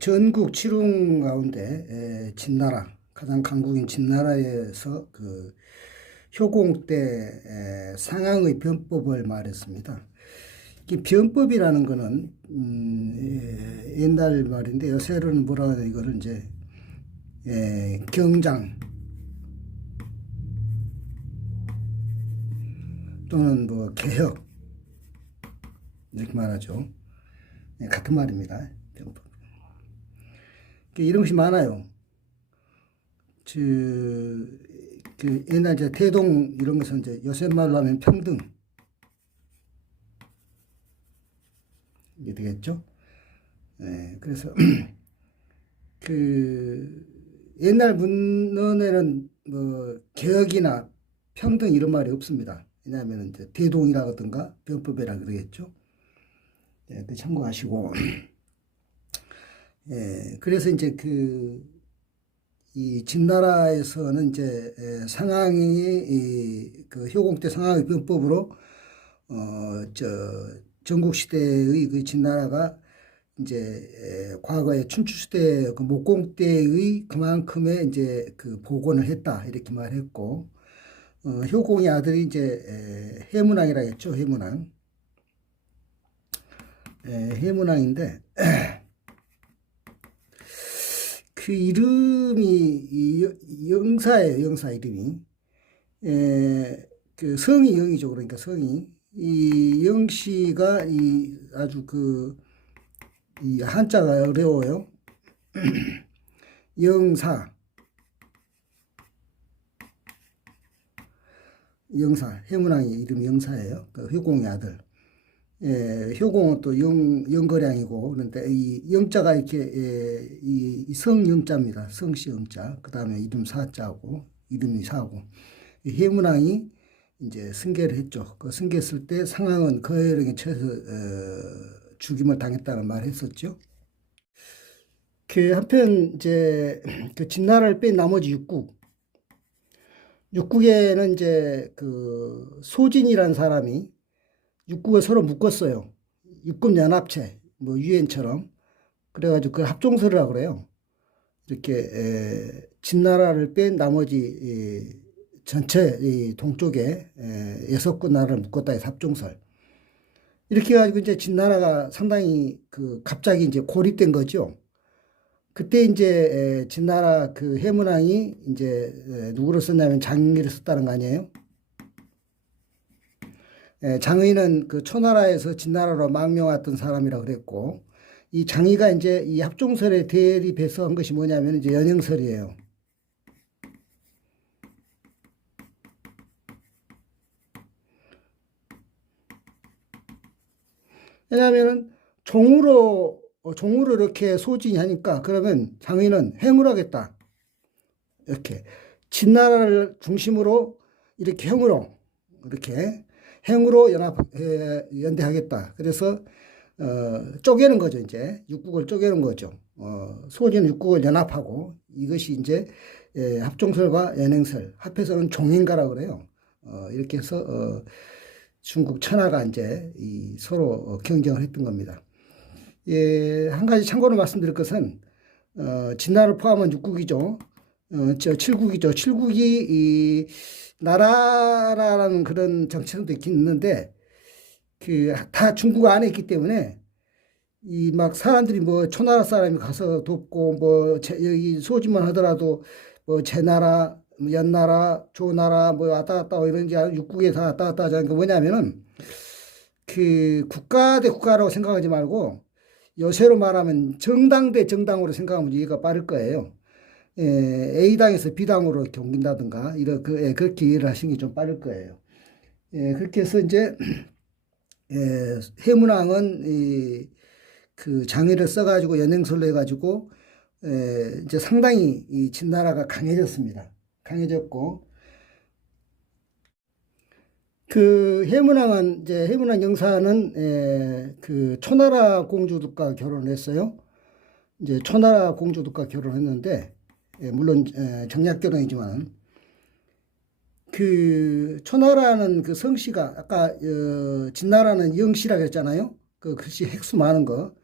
전국 칠흥 가운데 진나라 가장 강국인 진나라에서 그 효공 때 상항의 변법을 말했습니다. 이 변법이라는 거는 옛날 말인데 요새는 뭐라 해야 이거를 이제 경장 또는 뭐 개혁 이렇게 말하죠. 같은 말입니다. 변법. 이런 것이 많아요. 그 옛날 이제 대동 이런 것은 이제 요새 말로 하면 평등 이게 되겠죠. 그래서 그 옛날 문헌에는 뭐 개혁이나 평등 이런 말이 없습니다. 왜냐하면 이제 대동이라든가 변법이라 그러겠죠. 그 참고하시고 그래서 이제 이 진나라에서는 이제 상항이 그 효공 때 상항의 변법으로 저 전국 시대의 그 진나라가 이제 과거에 춘추 시대 그 목공 때의 그만큼의 이제 그 복원을 했다 이렇게 말했고 효공의 아들이 이제 해문왕이라 했죠. 해문왕. 해문왕인데 그 이름이 영사예요. 영사 이름이. 그 성이 영이죠. 그러니까 성이 이 영씨가 이 아주 이 한자가 어려워요. 영사, 영사, 해문왕의 이름이 영사예요. 그 효공의 아들. 효공은 또 영거량이고, 그런데 이 영자가 이렇게, 이 성영자입니다. 성씨 영자. 그 다음에 이름 사자고, 이름이 사고. 해문왕이 이제 승계를 했죠. 그 승계했을 때 상황은 거해령에 처해서, 죽임을 당했다는 말을 했었죠. 그 한편, 이제, 그 진나라를 뺀 나머지 육국에는 이제 그 소진이라는 사람이 육국을 서로 묶었어요. 육군연합체, 뭐 유엔처럼. 그래가지고 그 합종설이라고 그래요. 이렇게 진나라를 뺀 나머지 전체 이 동쪽에 6군 나라를 묶었다 해서 합종설. 이렇게 해가지고 이제 진나라가 상당히 그 갑자기 이제 고립된 거죠. 그때 이제 진나라 그 해문왕이 이제 누구를 썼냐면 장의를 썼다는 거 아니에요? 장의는 그 초나라에서 진나라로 망명했던 사람이라고 그랬고, 이 장의가 이제 이 합종설에 대립해서 한 것이 뭐냐면 이제 연영설이에요. 왜냐하면 종으로 이렇게 소진이 하니까 그러면 장의는 행을 하겠다. 이렇게 진나라를 중심으로 이렇게 행으로 이렇게 행으로 연대하겠다. 그래서 쪼개는 거죠. 이제 육국을 쪼개는 거죠. 소진 육국을 연합하고 이것이 이제 합종설과 연행설 합해서는 종인가라고 그래요. 이렇게 해서 중국 천하가 이제 서로 경쟁을 했던 겁니다. 한 가지 참고로 말씀드릴 것은 진나라를 포함한 육국이죠. 저 칠국이죠. 칠국이 이 나라라는 그런 정체성도 있긴 있는데 그 다 중국 안에 있기 때문에 이 막 사람들이 뭐 초나라 사람이 가서 돕고 뭐 여기 소집만 하더라도 뭐 제나라, 뭐 연나라, 조나라 뭐 왔다 갔다 이런 게 육국에 다 왔다 갔다 하자는 게 뭐냐면은 그 국가 대 국가라고 생각하지 말고 요새로 말하면 정당 대 정당으로 생각하면 이해가 빠를 거예요. A당에서 B당으로 이렇게 옮긴다든가, 그렇게 이해를 하시는 게 좀 빠를 거예요. 그렇게 해서 이제, 해문왕은 그 장의를 써가지고 연행설로 해가지고, 이제 상당히 이 진나라가 강해졌습니다. 강해졌고, 그 해문왕은, 이제 해문왕 영사는, 그 초나라 공주들과 결혼을 했어요. 이제 초나라 공주들과 결혼했는데, 물론 정략 결혼이지만 그 초나라는 그 성씨가 아까 진나라는 영씨라고 했잖아요. 그 글씨 획수 많은 거.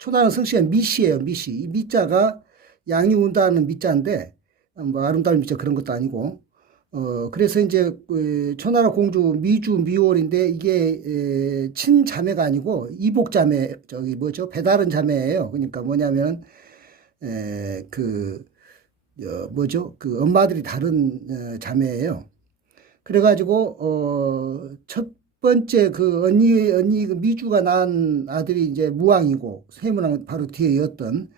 초나라 성씨가 미씨예요. 미씨. 이 미자가 양이 운다는 미자인데 뭐 아름다운 미자 그런 것도 아니고 그래서 이제 그 초나라 공주 미주 미월인데 이게 친자매가 아니고 이복자매 저기 뭐죠? 배다른 자매예요. 그러니까 뭐냐면 그 뭐죠? 그 엄마들이 다른 자매예요. 그래가지고 첫 번째 그 언니 그 미주가 낳은 아들이 이제 무왕이고 세문왕 바로 뒤에 이었던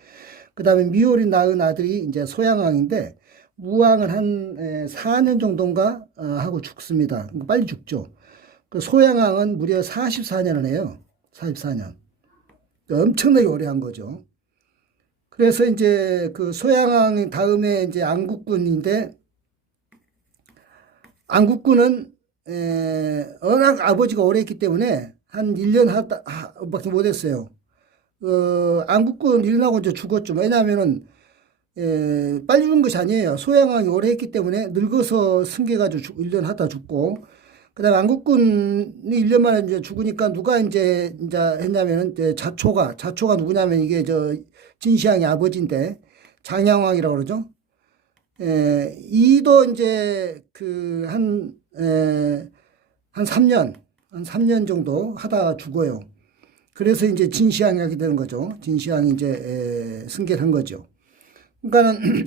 그다음에 미월이 낳은 아들이 이제 소양왕인데 무왕은 한 4년 정도인가 하고 죽습니다. 빨리 죽죠. 그 소양왕은 무려 44년을 해요. 44년. 엄청나게 오래 한 거죠. 그래서 이제 그 소양왕 다음에 이제 안국군인데 안국군은 워낙 아버지가 오래 했기 때문에 한 1년 밖에 못 했어요. 안국군 일어나고 이제 죽었죠. 왜냐하면은 빨리 죽은 것이 아니에요. 소양왕이 오래 했기 때문에 늙어서 승계가지고 1년 하다 죽고, 그 다음에 안국군이 1년 만에 이제 죽으니까 누가 이제 했냐면은 자초가 누구냐면 이게 진시황의 아버지인데 장양왕이라고 그러죠. 이도 이제 한 3년 정도 하다가 죽어요. 그래서 이제 진시황이 하게 되는 거죠. 진시황이 이제 승계를 한 거죠. 그러니까는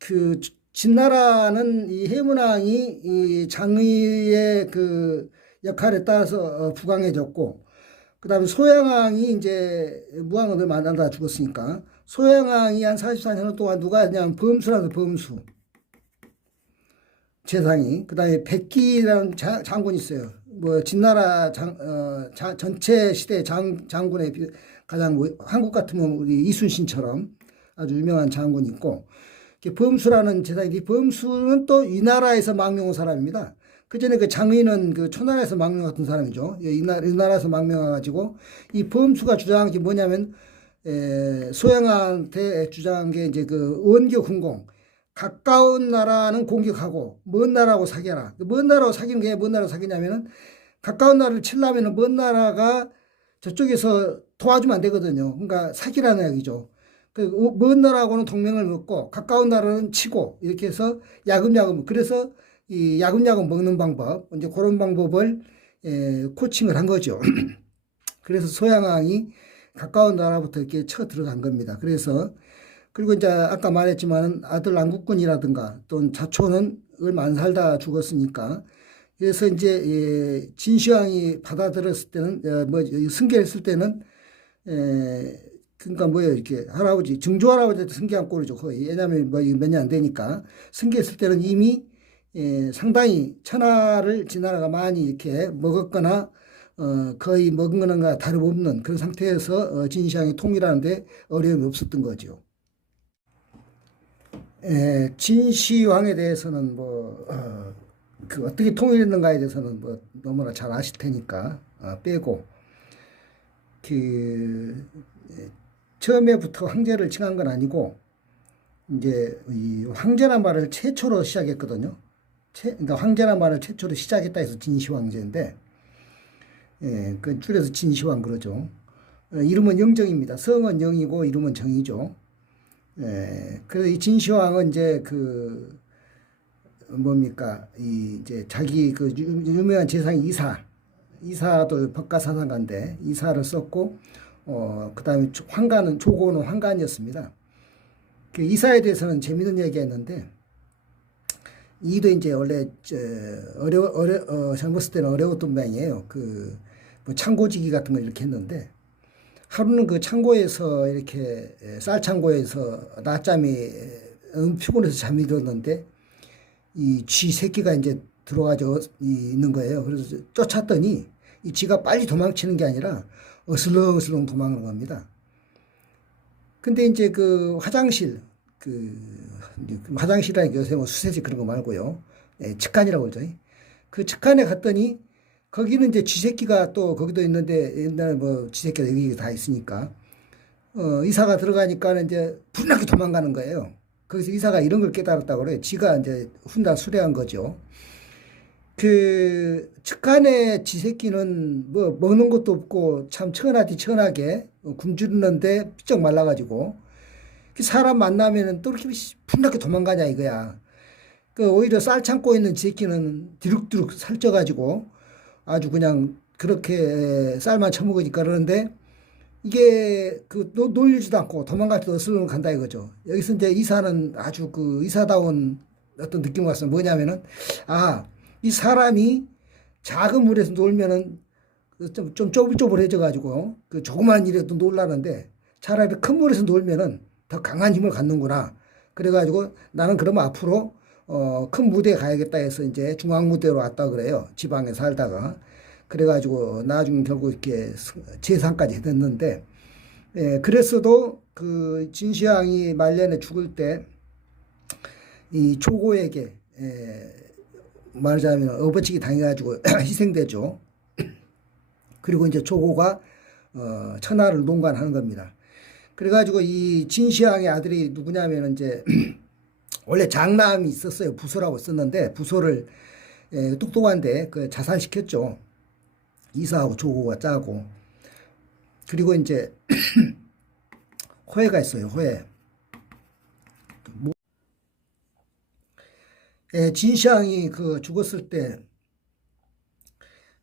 그 진나라는 이 해문왕이 이 장의의 그 역할에 따라서 부강해졌고, 그다음에 소양왕이 이제 무왕을 만나다 죽었으니까 소양왕이 한 44년 동안 누가 했냐면 범수라는 범수 재상이, 그다음에 백기라는 장군이 있어요. 뭐 진나라 전체 시대 장군의 가장 한국 같으면 우리 이순신처럼 아주 유명한 장군이 있고, 범수라는 재상이, 범수는 또 이 나라에서 망명 온 사람입니다. 그 전에 그 장의는 그 초나라에서 망명 같은 사람이죠. 이 나라에서 망명해가지고 이 범수가 주장한 게 뭐냐면 소양한테 주장한 게 이제 그 원교 군공, 가까운 나라는 공격하고 먼 나라하고 사귀라. 먼 나라하고 사귀는 게 뭔 나라하고 사귀냐면은 가까운 나라를 치려면은 먼 나라가 저쪽에서 도와주면 안 되거든요. 그러니까 사귀라는 얘기죠. 그 먼 나라하고는 동맹을 맺고 가까운 나라는 치고 이렇게 해서 야금야금, 그래서 이 야금야금 먹는 방법, 이제 그런 방법을 코칭을 한 거죠. 그래서 소양왕이 가까운 나라부터 이렇게 쳐 들어간 겁니다. 그래서 그리고 이제 아까 말했지만 아들 안국군이라든가 또는 자초는 얼마 안 살다 죽었으니까, 그래서 이제 진시황이 받아들였을 때는 뭐 승계했을 때는 그러니까 뭐예요, 이렇게 할아버지 증조 할아버지한테 승계한 꼴이죠 거의. 왜냐하면 뭐 몇 년 안 되니까. 승계했을 때는 이미 상당히 천하를 진나라가 많이 이렇게 먹었거나 거의 먹은 거나 다름없는 그런 상태에서 진시황이 통일하는데 어려움이 없었던 거죠. 진시황에 대해서는 그 어떻게 통일했는가에 대해서는 뭐 너무나 잘 아실 테니까 빼고, 처음에부터 황제를 칭한 건 아니고 이제 이 황제란 말을 최초로 시작했거든요. 그러니까 황제란 말을 최초로 시작했다 해서 진시황제인데, 그 줄여서 진시황 그러죠. 이름은 영정입니다. 성은 영이고 이름은 정이죠. 그래서 이 진시황은 이제 뭡니까, 이제 자기 그 유명한 재상이 이사도 법가사상가인데 이사를 썼고, 그 다음에 조고는 황관이었습니다. 그 이사에 대해서는 재밌는 얘기가 있는데, 이도 이제 원래 젊었을 때는 어려웠던 모양이에요. 뭐 창고지기 같은 걸 이렇게 했는데, 하루는 그 창고에서 이렇게 쌀창고에서 낮잠이 피곤해서 잠이 들었는데 이 쥐 새끼가 이제 들어가져 있는 거예요. 그래서 쫓았더니 이 쥐가 빨리 도망치는 게 아니라 어슬렁어슬렁 도망가는 겁니다. 근데 이제 그 화장실이라는 게 요새 뭐 수세식 그런 거 말고요. 측간이라고 그러죠. 그 측간에 갔더니 거기는 이제 쥐새끼가 또 거기도 있는데, 옛날에 뭐 쥐새끼가 여기 다 있으니까 이사가 들어가니까 이제 불나게 도망가는 거예요. 거기서 이사가 이런 걸 깨달았다고 그래요. 쥐가 이제 훈다 수레한 거죠. 그 측간의 지새끼는 뭐 먹는 것도 없고 참 천하디 천하게 굶주리는데 삐쩍 말라가지고 그 사람 만나면은 또 이렇게 분하게 도망가냐 이거야. 그 오히려 쌀 참고 있는 지새끼는 디룩디룩 살쪄가지고 아주 그냥 그렇게 쌀만 처먹으니까 그러는데 이게 그 놀리지도 않고 도망갈 때 어슬렁 간다 이거죠. 여기서 이제 이사는 아주 그 이사다운 어떤 느낌을 왔어요. 뭐냐면은 아, 이 사람이 작은 물에서 놀면은 좀 쪼불쪼불해져 가지고 그 조그만 일에도 놀라는데 차라리 큰 물에서 놀면은 더 강한 힘을 갖는구나. 그래 가지고 나는 그러면 앞으로 큰 무대에 가야겠다 해서 이제 중앙 무대로 왔다 그래요. 지방에 살다가. 그래가지고 나중에 결국 이렇게 재상까지 됐는데, 예, 그랬어도 그 진시황이 말년에 죽을 때 이 조고에게 말하자면 업어치기 당해가지고 희생되죠. 그리고 이제 조고가 천하를 농관하는 겁니다. 그래가지고 이 진시황의 아들이 누구냐면 이제 원래 장남이 있었어요. 부소라고 썼는데 부소를 똑똑한데 그 자살시켰죠. 이사하고 조고가 짜고. 그리고 이제 호해가 있어요. 호해. 진시황이 그 죽었을 때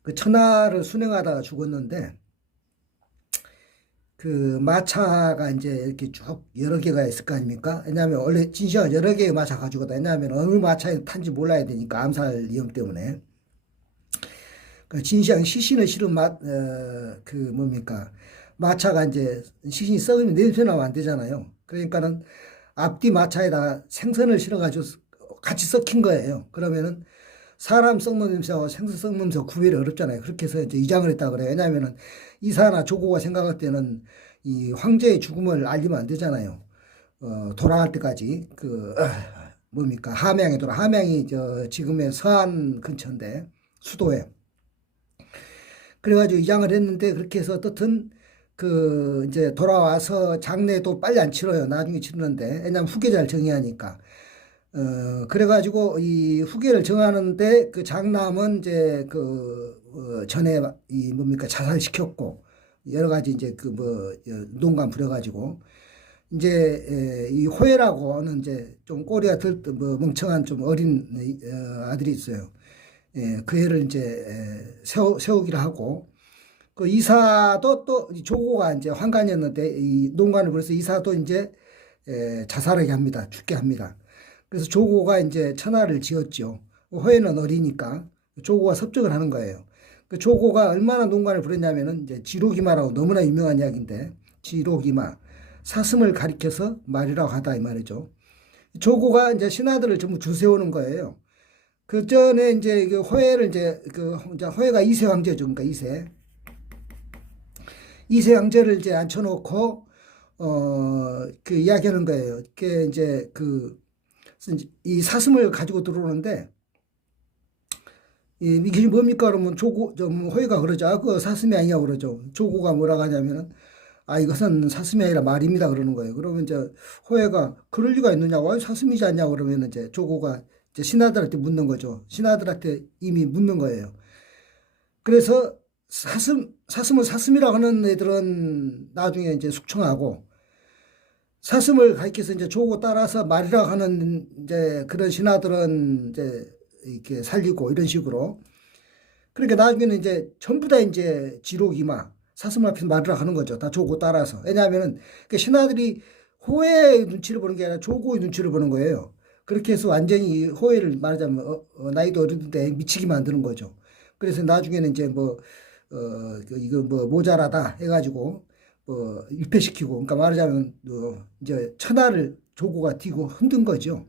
그 천하를 순행하다가 죽었는데 그 마차가 이제 이렇게 쭉 여러 개가 있을 거 아닙니까? 왜냐하면 원래 진시황은 여러 개의 마차 가지고 다. 왜냐하면 어느 마차에 탄지 몰라야 되니까 암살 위험 때문에. 그 진시황 시신을 실은 그 뭡니까? 마차가 이제 시신이 썩으면 냄새 나면 안 되잖아요. 그러니까는 앞뒤 마차에다 생선을 실어가지고 같이 썩힌 거예요. 그러면은 사람 썩는 냄새하고 생선 썩는 냄새가 구별이 어렵잖아요. 그렇게 해서 이제 이장을 했다 그래요. 왜냐하면은 이사나 조고가 생각할 때는 이 황제의 죽음을 알리면 안 되잖아요. 돌아갈 때까지 뭡니까? 함양에 함양이 저 지금의 서안 근처인데 수도에. 그래가지고 이장을 했는데 그렇게 해서 어떻든 그 이제 돌아와서 장례도 빨리 안 치러요. 나중에 치르는데. 왜냐면 후계자를 정해야 하니까. 그래가지고 이 후계를 정하는데 그 장남은 이제 전에 이 뭡니까 자살시켰고 여러 가지 이제 농간 부려가지고 이제 이 호해라고는 이제 좀 꼬리가 뭐 멍청한 좀 어린 아들이 있어요. 그 애를 이제 세우기로 하고 그 이사도 또 조고가 이제 환관이었는데 이 농간을 벌여서 이사도 이제 자살하게 합니다. 죽게 합니다. 그래서 조고가 이제 천하를 지었죠. 호해는 어리니까 조고가 섭정을 하는 거예요. 그 조고가 얼마나 농간을 부렸냐면은 이제 지록이마라고 너무나 유명한 이야기인데 지록이마 사슴을 가리켜서 말이라고 하다 이 말이죠. 조고가 이제 신하들을 전부 줄 세우는 거예요. 그 전에 이제 그 호해를 이제 호해가 이세 황제죠. 그러니까 이세 황제를 이제 앉혀놓고 그 이야기하는 거예요. 그게 이제 이 사슴을 가지고 들어오는데 이게 뭡니까 그러면 호해가 그러죠. 아, 그 사슴이 아니야 그러죠. 조고가 뭐라고 하냐면은 아 이것은 사슴이 아니라 말입니다 그러는 거예요. 그러면 이제 호해가 그럴 리가 있느냐고 아, 사슴이지 않냐 그러면 이제 조고가 이제 신하들한테 묻는 거죠. 신하들한테 이미 묻는 거예요. 그래서 사슴을 사슴이라고 하는 애들은 나중에 이제 숙청하고 사슴을 가리켜서 이제 조고 따라서 말이라고 하는 이제 그런 신하들은 이제 이렇게 살리고 이런 식으로. 그러니까 나중에는 이제 전부 다 이제 지록이마 사슴 앞에서 말이라고 하는 거죠. 다 조고 따라서. 왜냐하면은 그 신하들이 호해의 눈치를 보는 게 아니라 조고의 눈치를 보는 거예요. 그렇게 해서 완전히 호해를 말하자면 나이도 어린데 미치게 만드는 거죠. 그래서 나중에는 이제 이거 모자라다 해가지고 유폐시키고 그러니까 말하자면 이제 천하를 조고가 뒤고 흔든 거죠.